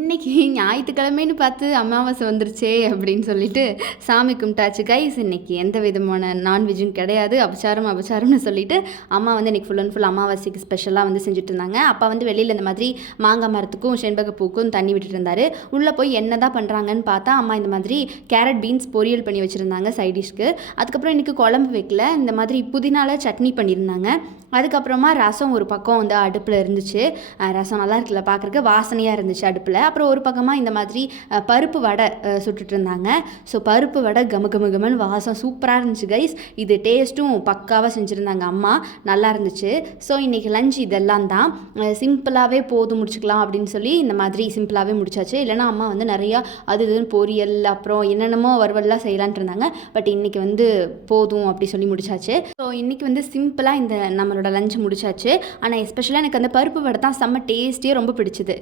இன்னைக்கு ஞாயித்துக்கிழமைன்னு பார்த்து அமாவாசை வந்துருச்சே அப்படின்னு சொல்லிட்டு சாமி கும்பிட்டாச்சு கைஸ். இன்னைக்கு எந்த விதமான நான்வெஜ்ஜும் கிடையாது. அபச்சாரம்னு சொல்லிட்டு அம்மா வந்து இன்னைக்கு ஃபுல் அண்ட் ஃபுல் அமாவாசைக்கு ஸ்பெஷலாக வந்து செஞ்சுட்டு இருந்தாங்க. அப்பா வந்து வெளியில் இந்த மாதிரி மாங்காய் மரத்துக்கும் செண்பக பூக்கும் தண்ணி விட்டுட்டு இருந்தாரு. உள்ளே போய் என்ன தான் பண்ணுறாங்கன்னு பார்த்தா அம்மா இந்த மாதிரி கேரட் பீன்ஸ் பொரியல் பண்ணி வச்சுருந்தாங்க சைடிஷ்க்கு. அதுக்கப்புறம் இன்றைக்கி குழம்பு வைக்கல, இந்த மாதிரி புதினால சட்னி பண்ணியிருந்தாங்க. அதுக்கப்புறமா ரசம் ஒரு பக்கம் வந்து அடுப்பில் இருந்துச்சு. ரசம் நல்லா இருக்குல்ல, பார்க்குறக்கு வாசனையாக இருந்துச்சு அடுப்பில். அப்புறம் ஒரு பக்கமாக இந்த மாதிரி பருப்பு வடை சுட்டுட்டு இருந்தாங்க. ஸோ பருப்பு வடை கமன்னு வாசம் சூப்பராக இருந்துச்சு கைஸ். இது டேஸ்ட்டும் பக்காவாக செஞ்சுருந்தாங்க அம்மா, நல்லா இருந்துச்சு. ஸோ இன்றைக்கி லஞ்ச் இதெல்லாம் தான். சிம்பிளாகவே போதும் முடிச்சுக்கலாம் அப்படின்னு சொல்லி இந்த மாதிரி சிம்பிளாகவே முடிச்சாச்சு. இல்லைனா அம்மா வந்து நிறையா அது இதுன்னு பொரியல் அப்புறம் என்னென்னமோ வறுவல்லாம் செய்யலான்ட்டு இருந்தாங்க. பட் இன்றைக்கி வந்து போதும் அப்படி சொல்லி முடிச்சாச்சு. ஸோ இன்றைக்கி வந்து சிம்பிளாக இந்த நம்மளோட லஞ்ச் முடிச்சாச்சு. ஆனால் எஸ்பெஷலாக எனக்கு அந்த பருப்பு வடை தான் செம்ம டேஸ்டியாக ரொம்ப பிடிச்சிது.